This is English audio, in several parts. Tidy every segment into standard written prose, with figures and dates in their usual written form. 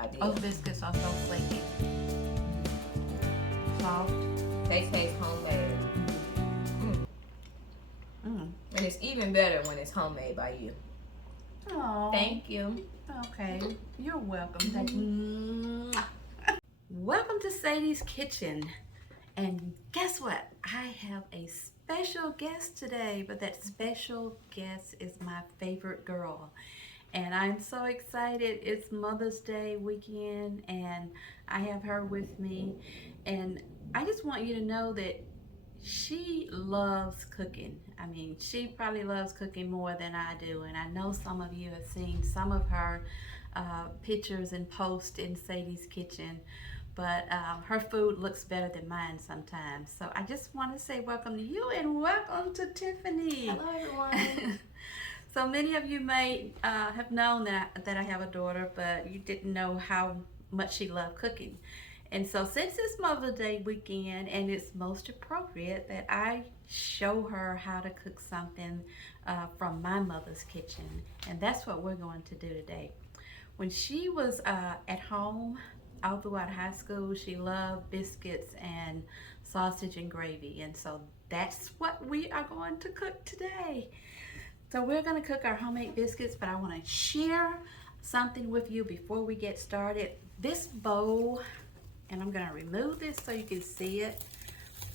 idea. Those biscuits are so flaky. Soft. They taste homemade. Mm. Mm. And it's even better when it's homemade by you. Oh. Thank you. Okay. You're welcome. Thank you. Welcome to Sadie's Kitchen. And guess what? I have a special guest today, but that special guest is my favorite girl. And I'm so excited. It's Mother's Day weekend, and I have her with me. And I just want you to know that she loves cooking. I mean, she probably loves cooking more than I do. And I know some of you have seen some of her pictures and posts in Sadie's Kitchen. But her food looks better than mine sometimes. So I just want to say welcome to you and welcome to Tiffany. Hello, everyone. So many of you may have known that I have a daughter, but you didn't know how much she loved cooking. And so since it's Mother's Day weekend, and it's most appropriate that I show her how to cook something from my mother's kitchen. And that's what we're going to do today. When she was at home, all throughout high school, she loved biscuits and sausage and gravy. And so that's what we are going to cook today. So we're going to cook our homemade biscuits, but I want to share something with you before we get started. This bowl, and I'm going to remove this so you can see it.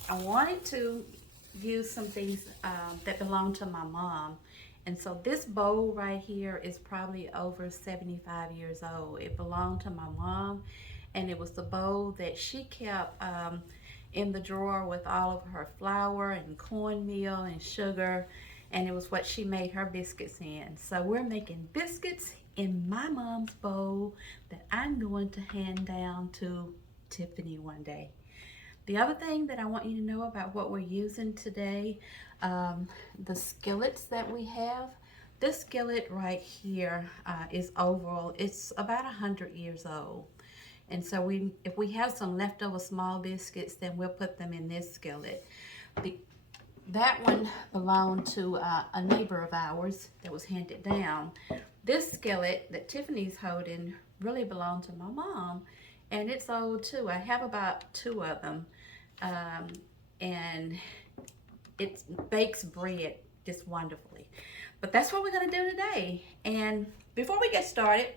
I wanted to use some things that belong to my mom. And so this bowl right here is probably over 75 years old. It belonged to my mom, and it was the bowl that she kept in the drawer with all of her flour and cornmeal and sugar. And it was what she made her biscuits in. So we're making biscuits in my mom's bowl that I'm going to hand down to Tiffany one day. The other thing that I want you to know about what we're using today, the skillets that we have. This skillet right here is oval. It's about 100 years old. And so if we have some leftover small biscuits, then we'll put them in this skillet. That one belonged to a neighbor of ours that was handed down. This skillet that Tiffany's holding really belonged to my mom, and it's old too. I have about 2 of them, and it bakes bread just wonderfully. But that's what we're going to do today. And before we get started,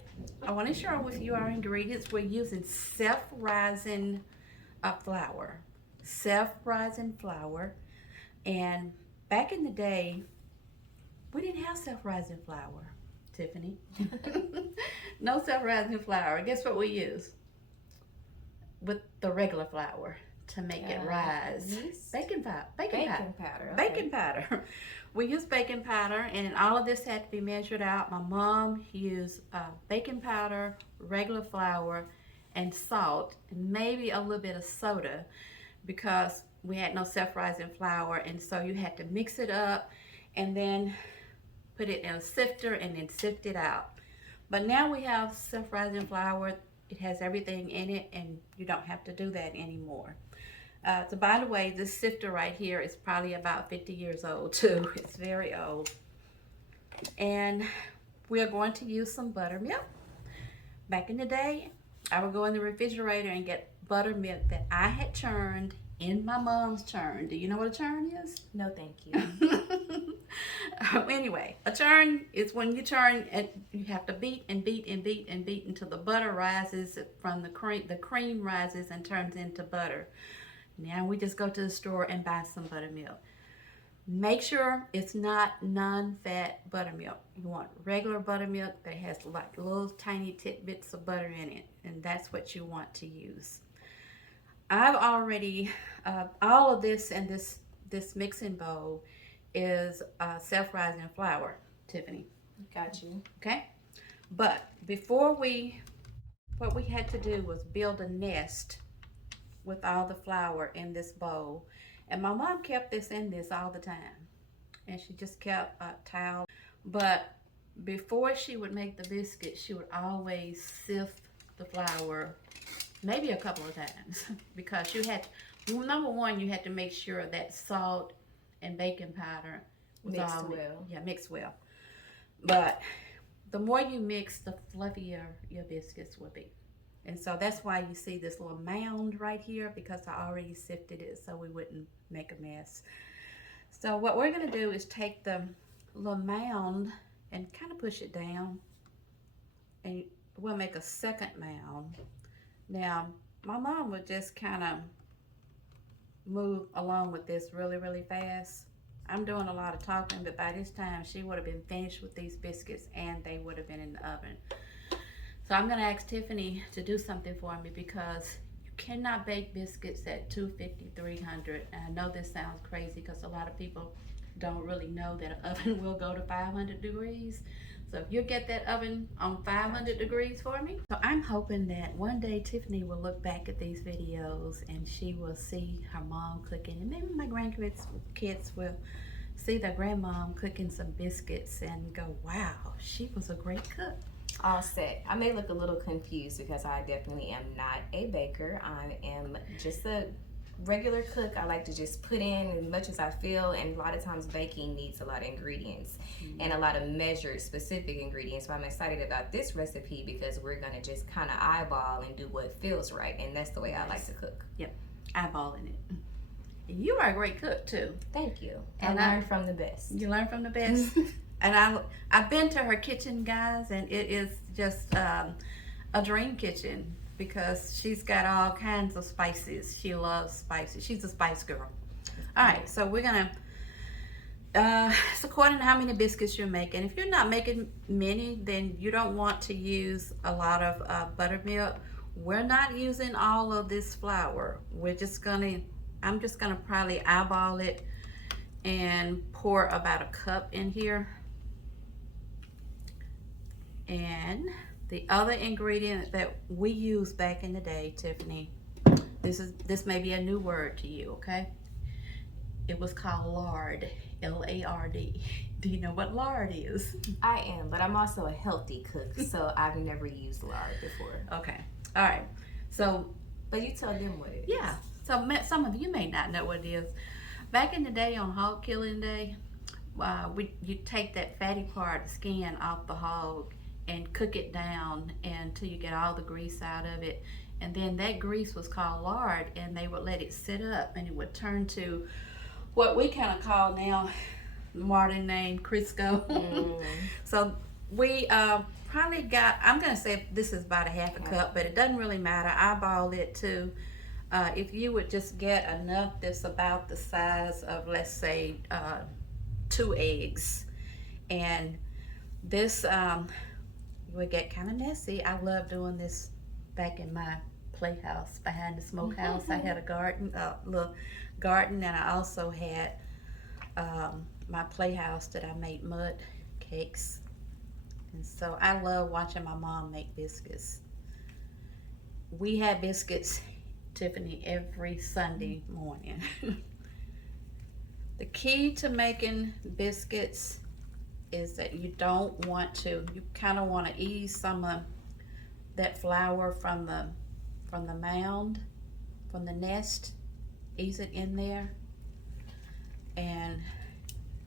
I want to share with you our ingredients. We're using self-rising flour. Self-rising flour. And back in the day, we didn't have self-rising flour, Tiffany. No self-rising flour. Guess what we use? With the regular flour to make it rise. Yeast? Baking powder. Baking powder. Okay. Baking powder. We use baking powder, and all of this had to be measured out. My mom used baking powder, regular flour, and salt, and maybe a little bit of soda, because we had no self-rising flour, and so you had to mix it up and then put it in a sifter and then sift it out. But now we have self-rising flour. It has everything in it, and you don't have to do that anymore. So by the way, this sifter right here is probably about 50 years old too. It's very old. And we are going to use some buttermilk. Back in the day, I would go in the refrigerator and get buttermilk that I had churned in my mom's churn. Do you know what a churn is? No, thank you. Anyway, a churn is when you churn and you have to beat and beat and beat and beat until the butter rises from the cream rises and turns into butter. Now we just go to the store and buy some buttermilk. Make sure it's not non-fat buttermilk. You want regular buttermilk that has like little tiny tidbits of butter in it, and that's what you want to use. I've already, all of this and this mixing bowl is self-rising flour, Tiffany. Got you. Okay? But what we had to do was build a nest with all the flour in this bowl. And my mom kept this in this all the time. And she just kept a towel. But before she would make the biscuit, she would always sift the flour maybe a couple of times, because number one, you had to make sure that salt and baking powder was mixed well. But the more you mix, the fluffier your biscuits will be. And so that's why you see this little mound right here, because I already sifted it so we wouldn't make a mess. So what we're gonna do is take the little mound and kind of push it down, and we'll make a second mound. Now, my mom would just kind of move along with this really fast. I'm doing a lot of talking, but by this time she would have been finished with these biscuits and they would have been in the oven. So I'm gonna ask Tiffany to do something for me, because you cannot bake biscuits at 250, 300. And I know this sounds crazy because a lot of people don't really know that an oven will go to 500 degrees. So if you get that oven on 500 degrees for me. So I'm hoping that one day Tiffany will look back at these videos and she will see her mom cooking, and maybe my kids will see their grandmom cooking some biscuits and go, wow, she was a great cook. All set. I may look a little confused because I definitely am not a baker. I am just a regular cook. I like to just put in as much as I feel, and a lot of times baking needs a lot of ingredients and a lot of measured specific ingredients. So I'm excited about this recipe because we're gonna just kind of eyeball and do what feels right, and that's the way I like to cook. Yep, eyeballing it. You are a great cook too. Thank you. And I learned from the best. You learn from the best. And I've been to her kitchen, guys, and it is just a dream kitchen, because she's got all kinds of spices. She loves spices. She's a spice girl. All right, so we're gonna, it's according to how many biscuits you're making. If you're not making many, then you don't want to use a lot of buttermilk. We're not using all of this flour. I'm just gonna probably eyeball it and pour about a cup in here. And the other ingredient that we used back in the day, Tiffany, this may be a new word to you, okay? It was called lard, L-A-R-D. Do you know what lard is? I am, but I'm also a healthy cook, so I've never used lard before. Okay, all right. So, but you tell them what it is. Yeah, so some of you may not know what it is. Back in the day, on hog killing day, you take that fatty part, the skin off the hog, and cook it down until you get all the grease out of it. And then that grease was called lard, and they would let it sit up, and it would turn to what we kind of call now, modern name, Crisco. So we probably got, I'm gonna say this is about a half a cup, but it doesn't really matter. Eyeball it too. If you would just get enough that's about the size of, let's say, 2 eggs. And this would get kind of messy. I love doing this back in my playhouse behind the smokehouse. I had a little garden, and I also had my playhouse that I made mud cakes. And so I love watching my mom make biscuits. We had biscuits, Tiffany, every Sunday morning. The key to making biscuits is that you kind of want to ease some of that flour from the mound, from the nest, ease it in there. And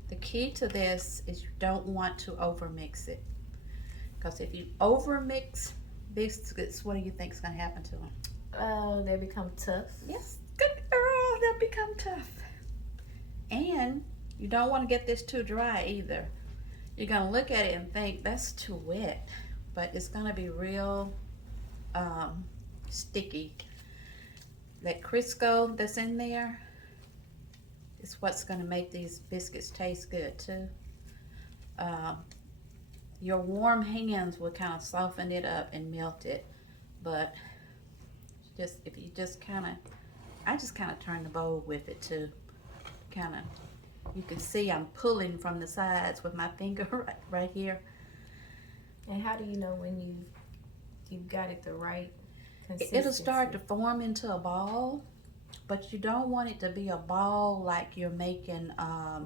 the key to this is you don't want to overmix it, because if you overmix biscuits, what do you think is going to happen to them? They become tough. Yes, good girl, they'll become tough. And you don't want to get this too dry either. You're going to look at it and think that's too wet, but it's going to be real sticky. That Crisco that's in there is what's going to make these biscuits taste good too. Your warm hands will kind of soften it up and melt it, but if you just kind of, I just kind of turn the bowl with it too. Kind of, you can see I'm pulling from the sides with my finger right here. And how do you know when you've got it the right consistency? It'll start to form into a ball, but you don't want it to be a ball like you're making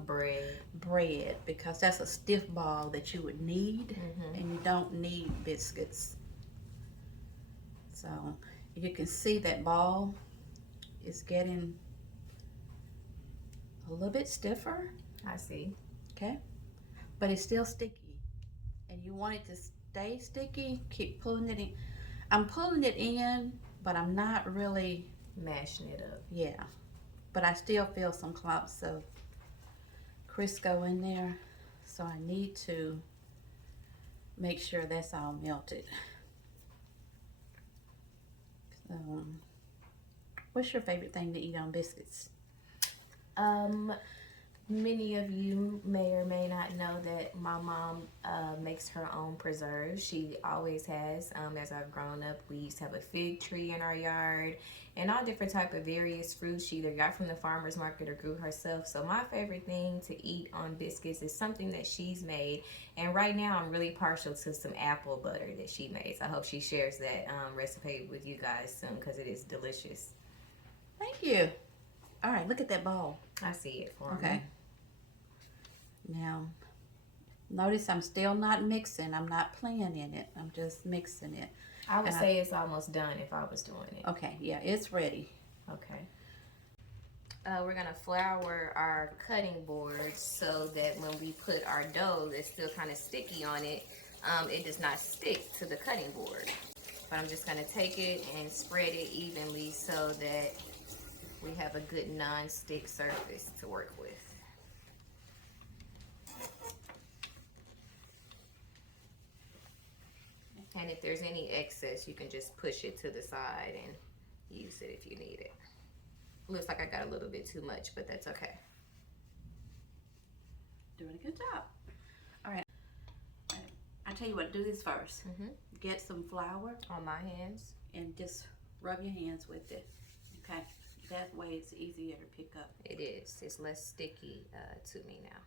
bread, because that's a stiff ball that you would need, and you don't need biscuits. So you can see that ball is getting a little bit stiffer. I see. Okay, but it's still sticky, and you want it to stay sticky. Keep pulling it in. I'm pulling it in, but I'm not really, Mashing it up. yeah. But I still feel some clumps of Crisco in there. So I need to make sure that's all melted. What's your favorite thing to eat on biscuits? Many of you may or may not know that my mom makes her own preserves. She always has. As I've grown up, we used to have a fig tree in our yard and all different type of various fruits she either got from the farmer's market or grew herself. So my favorite thing to eat on biscuits is something that she's made. And right now I'm really partial to some apple butter that she makes. I hope she shares that recipe with you guys soon because it is delicious. Thank you. All right, look at that ball. I see it for Okay. me. Now, notice I'm still not mixing. I'm not playing in it. I'm just mixing it. I would say it's almost done if I was doing it. Okay, yeah, it's ready. Okay. We're gonna flour our cutting boards so that when we put our dough that's still kind of sticky on it, it does not stick to the cutting board. But I'm just gonna take it and spread it evenly so that we have a good non-stick surface to work with. And if there's any excess, you can just push it to the side and use it if you need it. Looks like I got a little bit too much, but that's okay. Doing a good job. All right. I tell you what, do this first. Get some flour On my hands. and just rub your hands with it. Okay. That way it's easier to pick up. It is. It's less sticky to me now.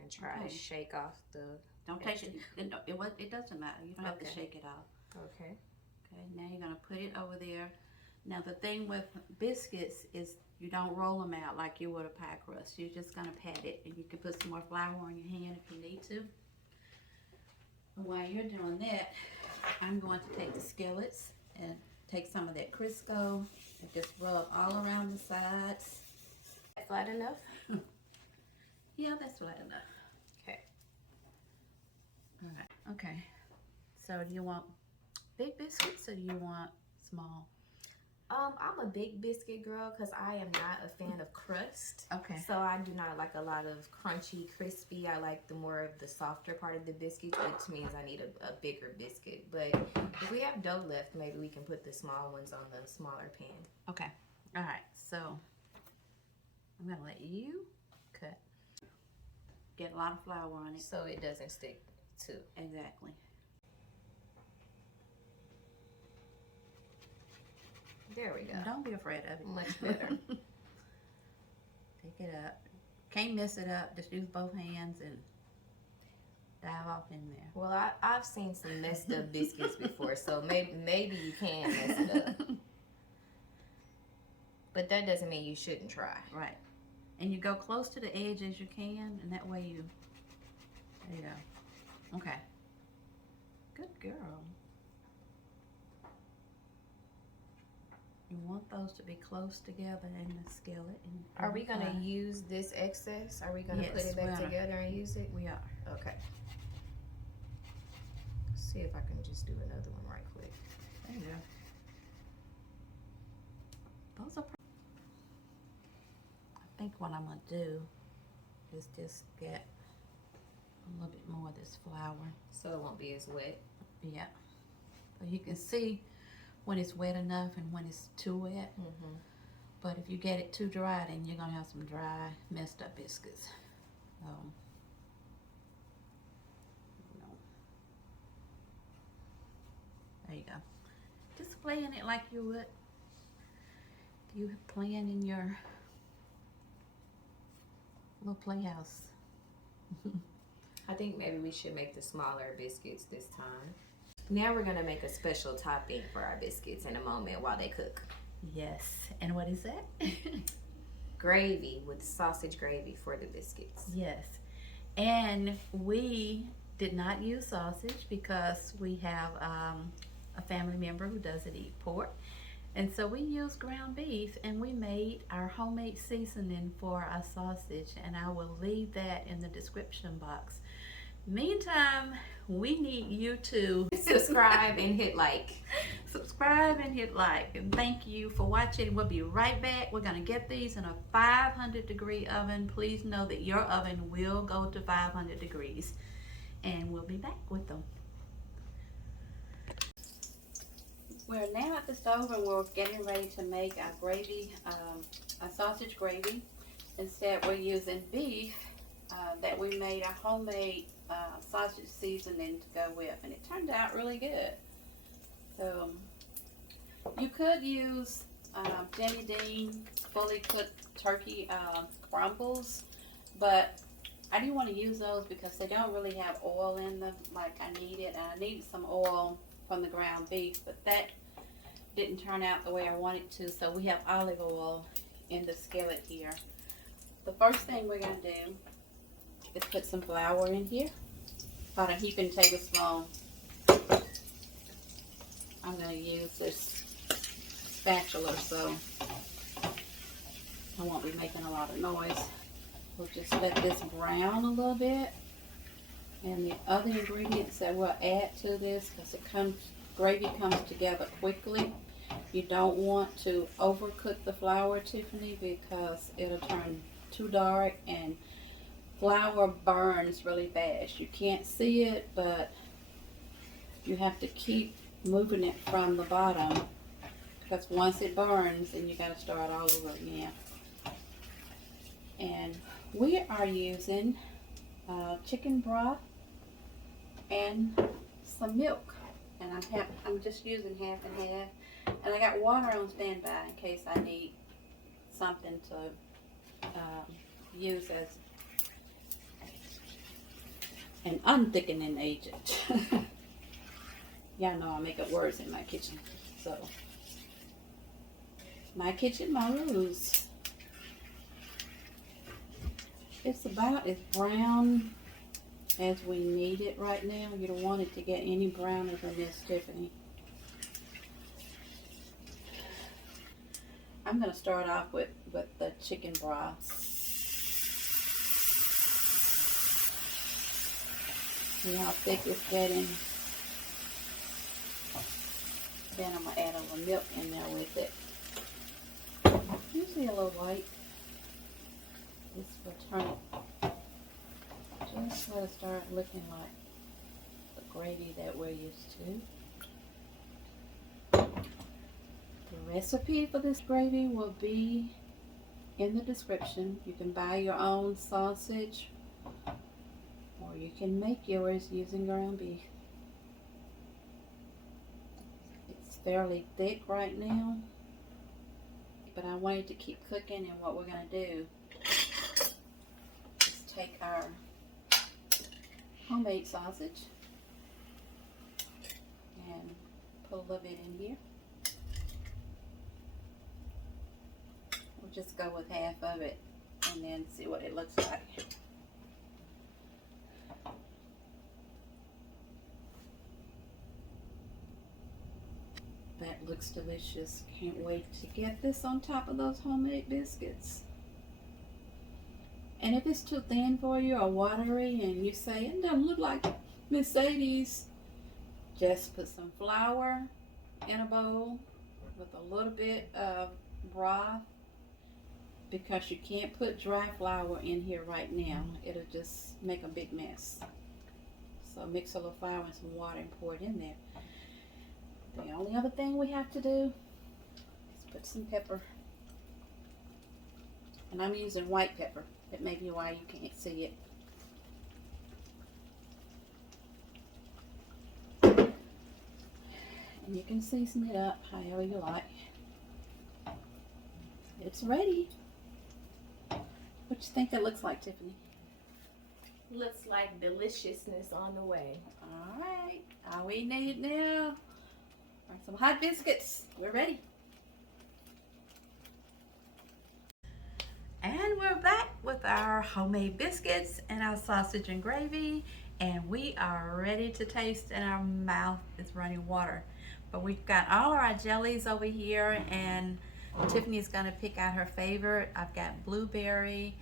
And try to shake off the. Don't take it. It doesn't matter. You don't have to shake it off. Okay. Okay. Now you're gonna put it over there. Now the thing with biscuits is you don't roll them out like you would a pie crust. You're just gonna pat it, and you can put some more flour on your hand if you need to. And while you're doing that, I'm going to take the skillets and take some of that Crisco and just rub all around the sides. Flat enough? Yeah, that's flat enough. Okay. All right. Okay. So do you want big biscuits or do you want small? I'm a big biscuit girl because I am not a fan of crust. Okay. So I do not like a lot of crunchy, crispy. I like the more of the softer part of the biscuit, which means I need a bigger biscuit. But if we have dough left, maybe we can put the small ones on the smaller pan. Okay. All right. So I'm gonna let you cut. Get a lot of flour on it. So it doesn't stick too. Exactly. There we go. Don't be afraid of it. Much better. Pick it up. Can't mess it up. Just use both hands and dive off in there. Well, I've seen some messed up biscuits before, so maybe you can mess it up. But that doesn't mean you shouldn't try. Right. And you go close to the edge as you can, and that way you, there you go. Okay. Good girl. You want those to be close together in the skillet. And Are we going to use this excess? Are we going to put it back together and use it? We are. Okay. See if I can just do another one right quick. There you go. Those are. I think what I'm going to do is just get a little bit more of this flour. So it won't be as wet. Yeah. So you can see when it's wet enough and when it's too wet. Mm-hmm. But if you get it too dry, then you're going to have some dry, messed up biscuits. There you go. Just playing it like you would. You playing in your little playhouse. I think maybe we should make the smaller biscuits this time. Now we're going to make a special topping for our biscuits in a moment while they cook. Yes. And what is that? Gravy with sausage gravy for the biscuits. Yes. And we did not use sausage because we have a family member who doesn't eat pork. And so we used ground beef, and we made our homemade seasoning for our sausage, and I will leave that in the description box Meantime, we need you to Subscribe and hit like. subscribe and hit like. And thank you for watching. We'll be right back. We're going to get these in a 500-degree oven. Please know that your oven will go to 500 degrees. And we'll be back with them. We're now at the stove and we're getting ready to make our gravy, a sausage gravy. Instead, we're using beef that we made a homemade sausage seasoning to go with, and it turned out really good. So you could use Jimmy Dean fully cooked turkey crumbles, but I didn't want to use those because they don't really have oil in them like I needed, and I needed some oil from the ground beef, but that didn't turn out the way I wanted to. So we have olive oil in the skillet here. The first thing we're going to do is put some flour in here, about a heaping tablespoon. I'm going to use this spatula so I won't be making a lot of noise. We'll just let this brown a little bit. And the other ingredients that we'll add to this, because gravy comes together quickly. You don't want to overcook the flour, Tiffany, because it'll turn too dark, and flour burns really fast. You can't see it, but you have to keep moving it from the bottom, because once it burns, then you got to start all over again. And we are using chicken broth and some milk, and I'm just using half and half, and I got water on standby in case I need something to use as an unthickening agent. Y'all know I make up words in my kitchen, so my kitchen, my rules. It's about as brown as we need it right now. You don't want it to get any browner than this, Tiffany. I'm going to start off with the chicken broth. See how thick it's getting. Then I'm going to add a little milk in there with it. Usually a little white. This will turn it. Just let it start looking like the gravy that we're used to. The recipe for this gravy will be in the description. You can buy your own sausage, or you can make yours using ground beef. It's fairly thick right now, but I wanted to keep cooking, and what we're going to do is take our homemade sausage and put a little bit in here. We'll just go with half of it and then see what it looks like. That looks delicious. Can't wait to get this on top of those homemade biscuits. And if it's too thin for you or watery and you say it doesn't look like Miss Sadie's, just put some flour in a bowl with a little bit of broth, because you can't put dry flour in here right now. It'll just make a big mess. So mix a little flour and some water and pour it in there. The only other thing we have to do is put some pepper. And I'm using white pepper. That may be why you can't see it. And you can season it up however you like. It's ready. What you think it looks like, Tiffany? Looks like deliciousness on the way. Alright, all we need now are some hot biscuits. We're ready. And we're back with our homemade biscuits and our sausage and gravy, and we are ready to taste, and our mouth is running water. But we've got all of our jellies over here, and Tiffany's gonna pick out her favorite. I've got blueberry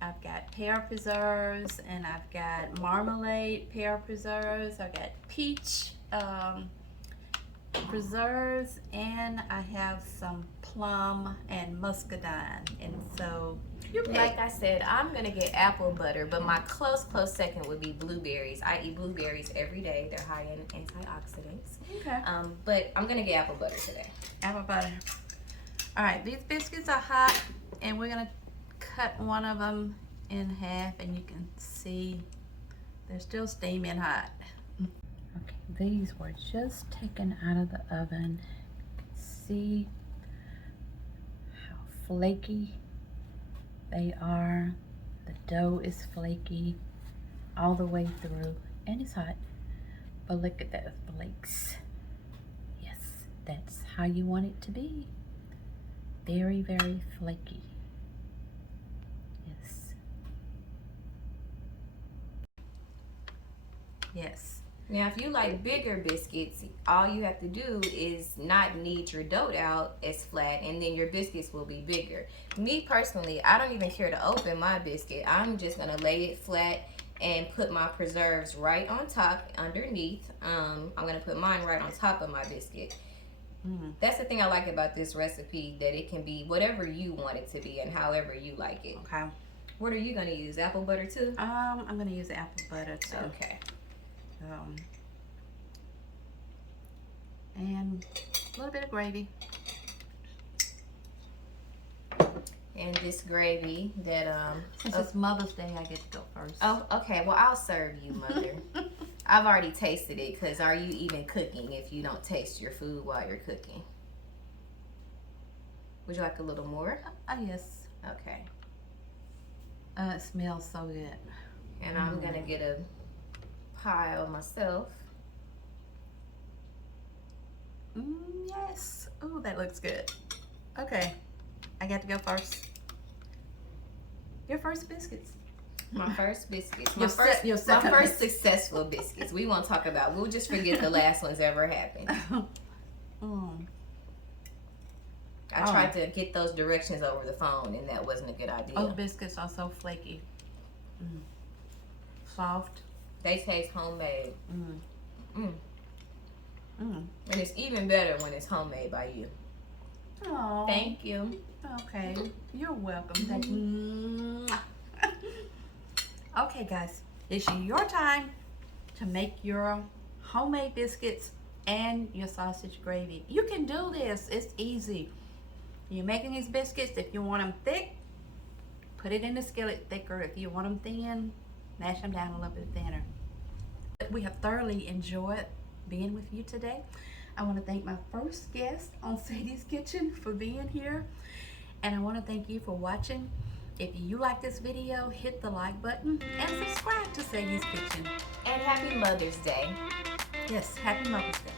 I've got pear preserves, and I've got marmalade pear preserves. I've got peach preserves, and I have some plum and muscadine. And so you pick. Like I said, I'm gonna get apple butter, but my close second would be blueberries. I eat blueberries every day. They're high in antioxidants. Okay. But I'm gonna get apple butter today. Apple butter. All right, these biscuits are hot, and we're gonna cut one of them in half, and you can see they're still steaming hot. Okay, these were just taken out of the oven. See how flaky they are. The dough is flaky all the way through, and it's hot. But look at those flakes. Yes, that's how you want it to be. Very, very flaky. Yes. Yes. Now, if you like bigger biscuits, all you have to do is not knead your dough out as flat, and then your biscuits will be bigger. Me personally, I don't even care to open my biscuit. I'm just gonna lay it flat and put my preserves right on top underneath. I'm gonna put mine right on top of my biscuit. That's the thing I like about this recipe, that it can be whatever you want it to be and however you like it. Okay. What are you gonna use? Apple butter too? I'm gonna use apple butter too. Okay. And a little bit of gravy. And this gravy that Since it's Mother's Day, I get to go first. Oh, okay. Well, I'll serve you, Mother. I've already tasted it, because are you even cooking if you don't taste your food while you're cooking? Would you like a little more? Yes. Okay. It smells so good. And I'm going to get a pile myself. Yes. Oh, that looks good. Okay. I got to go first. Your first biscuits. My first biscuits. Your second my first successful biscuits. We won't talk about. We'll just forget the last ones ever happened. I tried to get those directions over the phone, and that wasn't a good idea. Those biscuits are so flaky. Soft. They taste homemade. And And it's even better when it's homemade by you. Oh. Thank you. Okay. You're welcome. Thank you. Okay, guys. It's your time to make your homemade biscuits and your sausage gravy. You can do this. It's easy. You're making these biscuits. If you want them thick, put it in the skillet thicker. If you want them thin, mash them down a little bit thinner. We have thoroughly enjoyed being with you today. I want to thank my first guest on Sadie's Kitchen for being here. And I want to thank you for watching. If you like this video, hit the like button and subscribe to Sadie's Kitchen. And happy Mother's Day. Yes, happy Mother's Day.